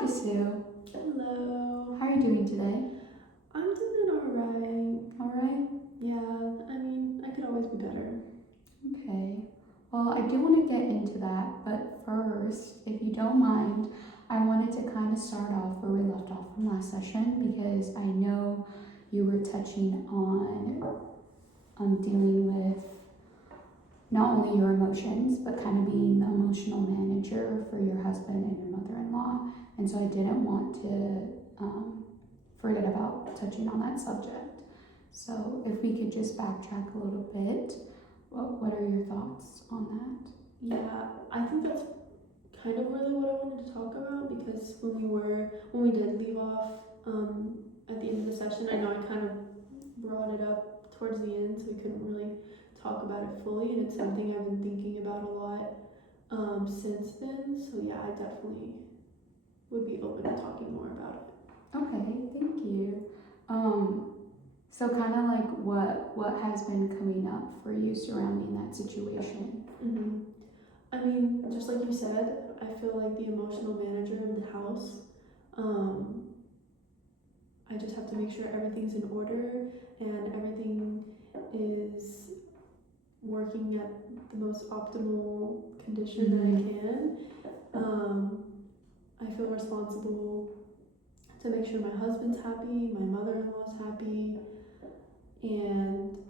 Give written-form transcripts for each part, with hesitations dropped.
Dr. Sue. Hello. How are you doing today? I'm doing alright. Alright? Yeah, I mean, I could always be better. Okay. Well, I do want to get into that, but first, if you don't mind, I wanted to kind of start off where we left off from last session because I know you were touching on dealing with not only your emotions, but kind of being the emotional manager for your husband and your mother-in-law. And so I didn't want to forget about touching on that subject. So if we could just backtrack a little bit, what are your thoughts on that? Yeah, I think that's kind of really what I wanted to talk about because when we did leave off at the end of the session, I know I kind of brought it up towards the end, so we couldn't really talk about it fully, and it's something I've been thinking about a lot since then. So yeah, I definitely would be open to talking more about it. Okay, thank you. So kind of like what has been coming up for you surrounding that situation? I mean, just like you said, I feel like the emotional manager of the house. Um, I just have to make sure everything's in order and everything is working at the most optimal condition that I can. I feel responsible to make sure my husband's happy, my mother-in-law's happy, and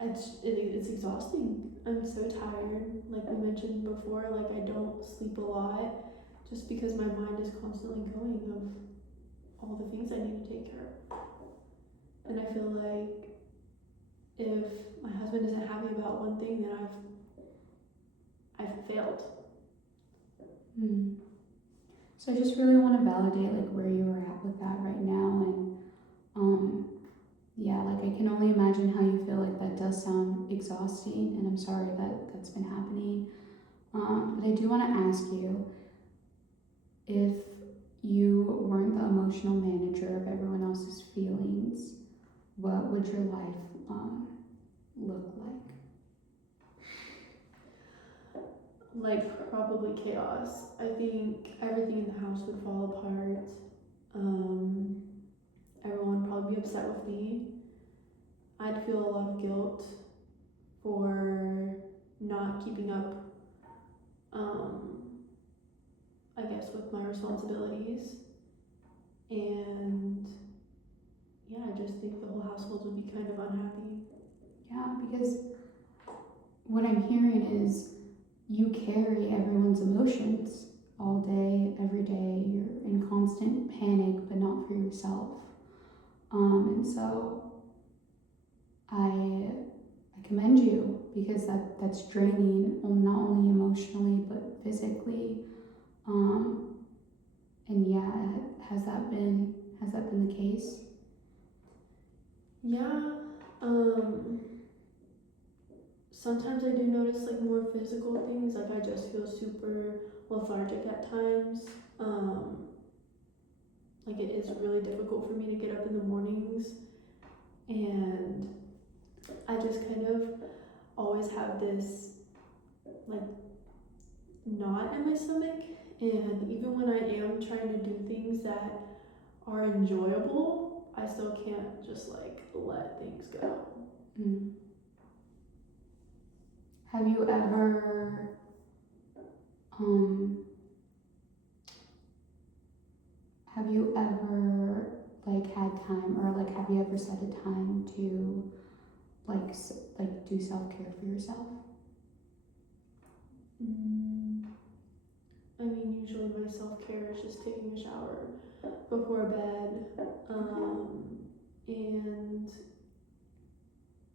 it's exhausting. I'm so tired. Like we mentioned before, like I don't sleep a lot just because my mind is constantly going of all the things I need to take care of. And I feel like if my husband isn't happy about one thing, then I've failed. So I just really want to validate like where you are at with that right now, and yeah, like I can only imagine how you feel. Like that does sound exhausting, and I'm sorry that that's been happening. But I do want to ask you, if you weren't the emotional manager of everyone else's feelings, what would your life look like? Like probably chaos. I think everything in the house would fall apart. Everyone would probably be upset with me. I'd feel a lot of guilt for not keeping up, I guess, with my responsibilities. And yeah, I just think the whole household would be kind of unhappy. Yeah, because what I'm hearing is you carry everyone's emotions all day, every day. You're in constant panic, but not for yourself. And so I commend you because that's draining, not only emotionally but physically. And yeah, has that been the case? Yeah. Sometimes I do notice like more physical things, like I just feel super lethargic at times. Like it is really difficult for me to get up in the mornings, and I just kind of always have this like knot in my stomach, and even when I am trying to do things that are enjoyable, I still can't just like let things go. Have you ever like had time, or like have you ever set a time to like do self-care for yourself? I mean, usually my self-care is just taking a shower before bed, and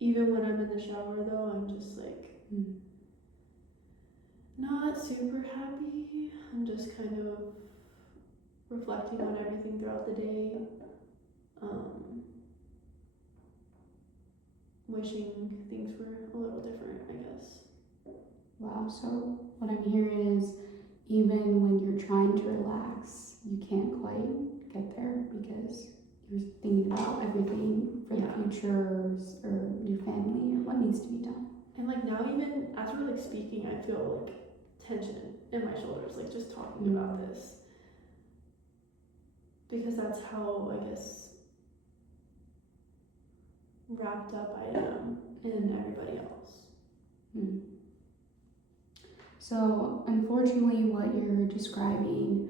even when I'm in the shower though, I'm just like not super happy. I'm just kind of reflecting on everything throughout the day, wishing things were a little different, I guess. Wow, so what I'm hearing is even when you're trying to relax, you can't quite get there because you're thinking about everything for the future or your family or what needs to be done. And like now, even as we're like speaking, I feel like tension in my shoulders, like just talking about this. Because that's how, I guess, wrapped up I am in everybody else. So, unfortunately, what you're describing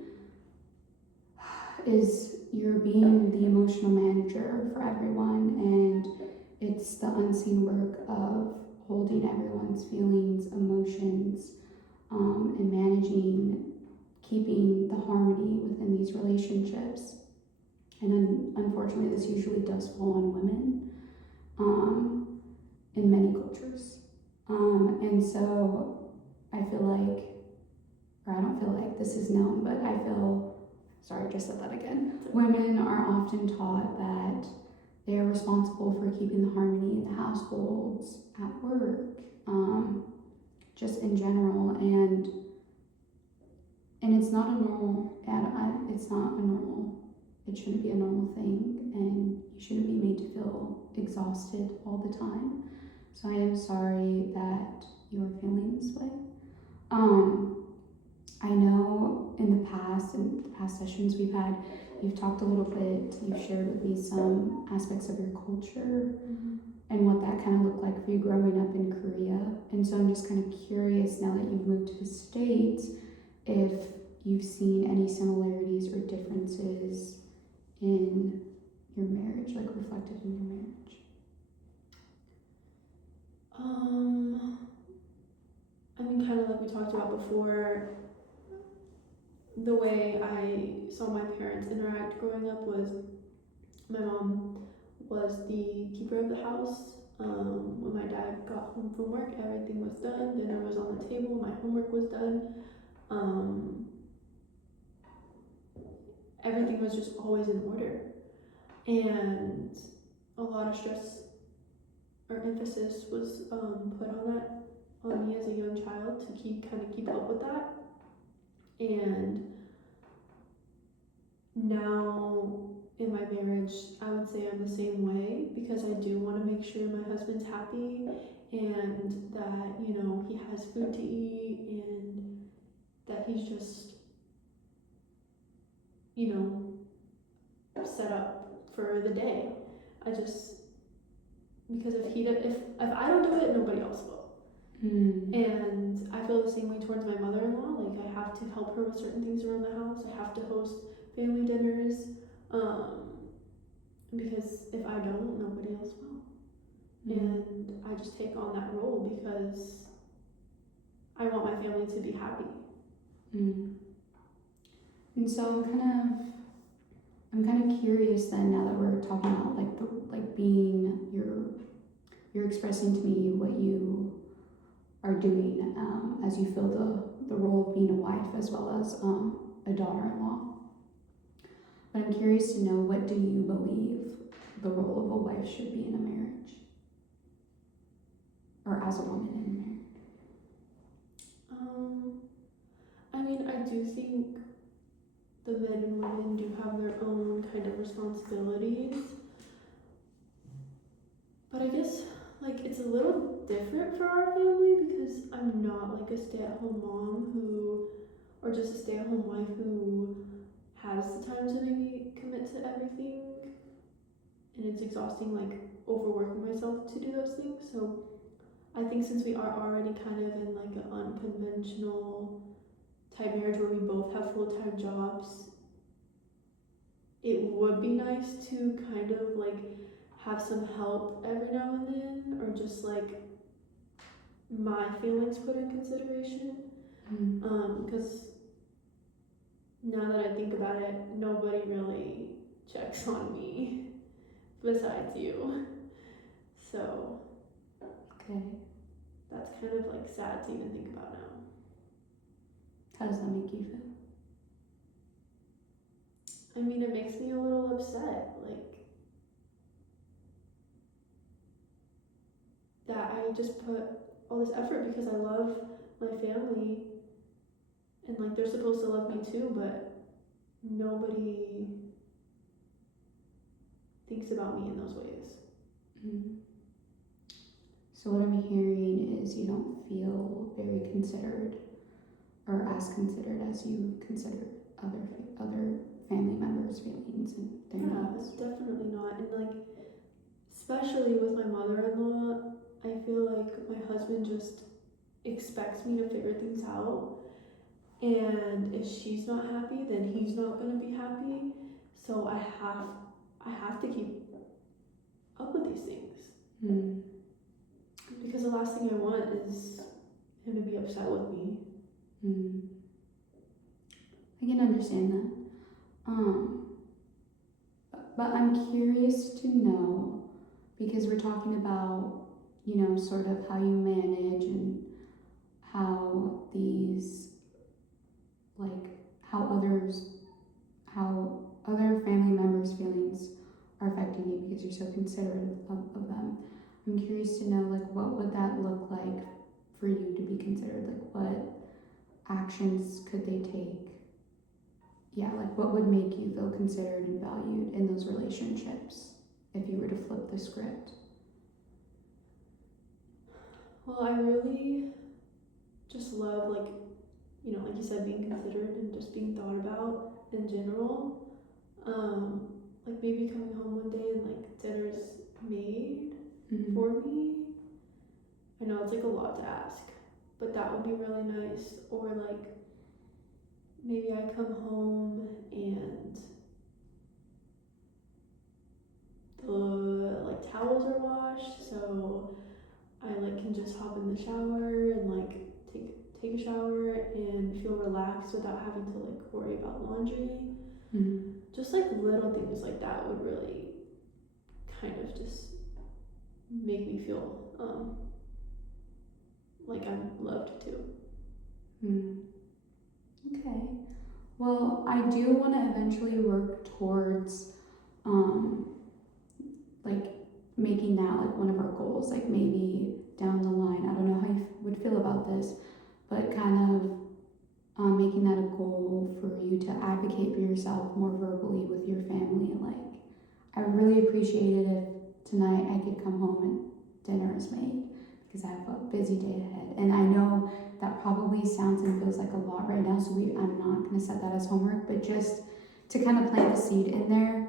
is you're being the emotional manager for everyone, and it's the unseen work of holding everyone's feelings, emotions, and managing, keeping the harmony within these relationships. And unfortunately, this usually does fall on women in many cultures. And so I feel like, or I don't feel like this is known, but I feel, sorry, I just said that again. Women are often taught that they are responsible for keeping the harmony in the households, at work, just in general, and it's not a normal, it's not a normal, it shouldn't be a normal thing, and you shouldn't be made to feel exhausted all the time. So I am sorry that you are feeling this way. I know in the past sessions we've had, you've talked a little bit, you've shared with me some aspects of your culture and what that kind of looked like for you growing up in Korea. And so I'm just kind of curious, now that you've moved to the States, if you've seen any similarities or differences in your marriage, like reflected in your marriage. I mean, kind of like we talked about before, the way I saw my parents interact growing up was my mom was the keeper of the house. When my dad got home from work, everything was done, dinner was on the table, my homework was done. Everything was just always in order. And a lot of stress or emphasis was put on me as a young child to keep up with that. And now in my marriage, I would say I'm the same way, because I do want to make sure my husband's happy and that, you know, he has food to eat and that he's just, you know, set up for the day. Because if I don't do it, nobody else will. And I feel the same way towards my mother-in-law. Like, I have to help her with certain things around the house. I have to host family dinners, because if I don't, nobody else will. And I just take on that role because I want my family to be happy. And so I'm kind of curious then, now that we're talking about like being, you're expressing to me what you are doing as you fill the role of being a wife as well as a daughter-in-law. But I'm curious to know, what do you believe the role of a wife should be in a marriage, or as a woman in a marriage? I mean, I do think the men and women do have their own kind of responsibilities, but I guess like it's a little different for our family because I'm not like a stay-at-home mom or just a stay-at-home wife who has the time to maybe commit to everything, and it's exhausting, like overworking myself to do those things. So I think since we are already kind of in like an unconventional type marriage where we both have full-time jobs, it would be nice to kind of like have some help every now and then, or just like my feelings put in consideration. Because now that I think about it, nobody really checks on me besides you. So Okay. That's kind of like sad to even think about now. How does that make you feel? I mean, it makes me a little upset, like that I just put all this effort because I love my family and like they're supposed to love me too, but nobody thinks about me in those ways. So what I'm hearing is you don't feel very considered or as considered as you consider other family members' feelings and their needs. Definitely not. And like, especially with my mother-in-law, I feel like my husband just expects me to figure things out, and if she's not happy, then he's not gonna be happy. So I have to keep up with these things because the last thing I want is him to be upset with me. I can understand that. But I'm curious to know, because we're talking about, sort of how you manage and how these, like, how other family members' feelings are affecting you because you're so considerate of them. I'm curious to know, like, what would that look like for you to be considered? Like, what actions could they take? Yeah, like, what would make you feel considered and valued in those relationships if you were to flip the script? Well, I really just love, like, like you said, being considered and just being thought about in general. Like maybe coming home one day and like dinner's made for me. I know it's like a lot to ask, but that would be really nice. Or like maybe I come home and the like towels are washed, so I like can just hop in the shower and like take a shower and feel relaxed without having to like worry about laundry. Just like little things like that would really kind of just make me feel like I'm loved too. Okay. Well, I do want to eventually work towards like making that like one of our goals, like maybe down the line. I don't know how you would feel about this, but kind of making that a goal for you to advocate for yourself more verbally with your family. Like, I would really appreciate it if tonight I could come home and dinner is made, because I have a busy day ahead. And I know that probably sounds and feels like a lot right now, so I'm not going to set that as homework, but just to kind of plant the seed in there.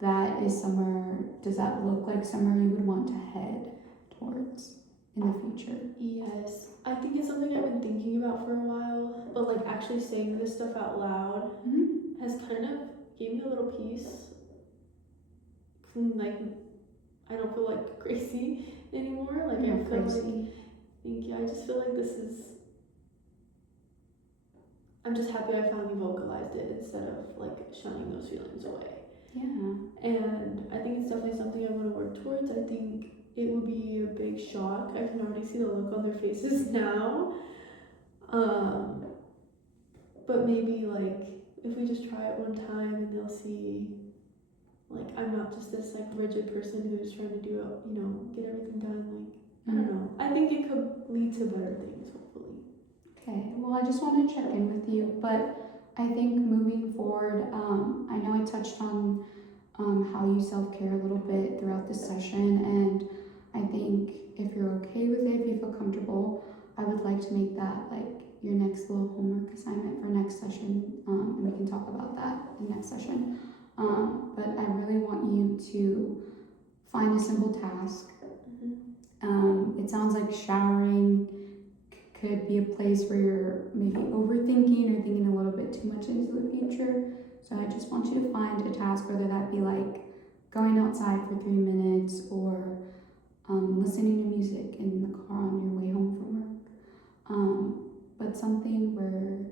That is somewhere, does that look like somewhere you would want to head towards in the future? Yes, I think it's something I've been thinking about for a while, but like actually saying this stuff out loud has kind of gave me a little peace. Like, I don't feel like crazy anymore. Like, I feel like, I just feel like this is, I'm just happy I finally vocalized it instead of like shunning those feelings away. Yeah. And I think it's definitely something I want to work towards. I think it will be a big shock. I can already see the look on their faces now. But maybe like if we just try it one time and they'll see like I'm not just this like rigid person who's trying to do it, get everything done. Like, I don't know. I think it could lead to better things, hopefully. Okay, well, I just want to check in with you, but I think moving forward, I know I touched on how you self-care a little bit throughout this session, and I think if you're okay with it, if you feel comfortable, I would like to make that like your next little homework assignment for next session, and we can talk about that in next session. But I really want you to find a simple task. It sounds like showering could be a place where you're maybe overthinking or thinking a little bit too much into the future. So I just want you to find a task, whether that be like going outside for 3 minutes or listening to music in the car on your way home from work. But something where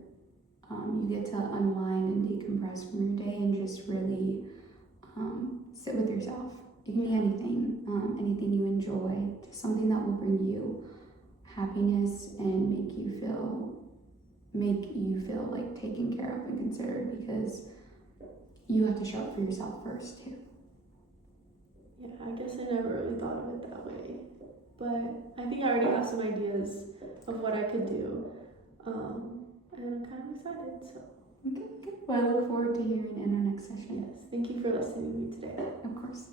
you get to unwind and decompress from your day and just really sit with yourself. It can be anything, anything you enjoy, just something that will bring you happiness and make you feel like taken care of and considered, because you have to show up for yourself first too. Yeah, I guess I never really thought of it that way, but I think I already have some ideas of what I could do, and I'm kind of excited. So Okay, good. Well, I look forward to hearing in our next session. Yes, thank you for listening to me today. Of course.